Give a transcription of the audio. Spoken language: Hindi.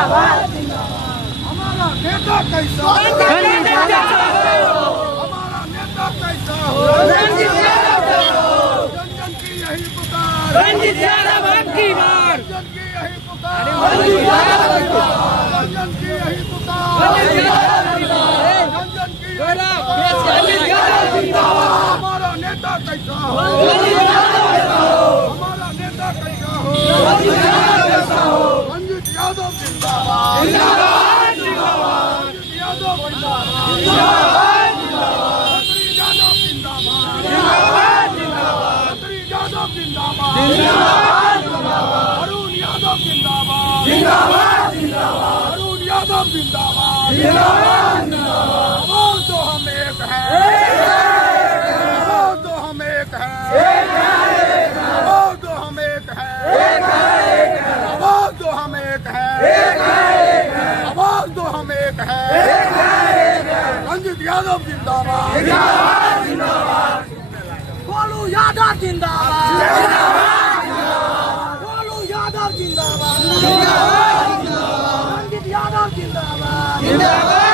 जिंदाबाद। हमारा नेता कैसा हो? रंजीत यादव हो। हमारा नेता कैसा हो? रंजीत यादव हो। जन जन की यही पुकार। रंजीत यादव अब की बार। जन की यही पुकार। रंजीत यादव की बार। जन जन की यही पुकार। रंजीत यादव की बार। जन जन की रंजीत यादव जिंदाबाद। हमारा नेता कैसा हो? रंजीत यादव कैसा हो? हमारा नेता कैसा हो? रंजीत यादव कैसा हो? रंजीत यादव जिंदाबाद। जिंदाबाद जिंदाबाद। रंजीत यादव जिंदाबाद। जिंदाबाद जिंदाबाद। खत्री यादव जिंदाबाद। जिंदाबाद जिंदाबाद। खत्री यादव जिंदाबाद। जिंदाबाद जिंदाबाद। अरुण यादव जिंदाबाद। जिंदाबाद जिंदाबाद। अरुण यादव जिंदाबाद। जिंदाबाद जिंदाबाद। आवाज तो हम एक है। आवाज तो हम एक है। आवाज तो हम एक है। आवाज तो हम एक है। आवाज तो हम एक है। रंजीत यादव जिंदाबाद। जिंदाबाद जिंदाबाद। गोलू यादव जिंदाबाद। जिंदाबाद जिंदाबाद। गोलू यादव जिंदाबाद। जिंदाबाद जिंदाबाद। रंजीत यादव जिंदाबाद। जिंदाबाद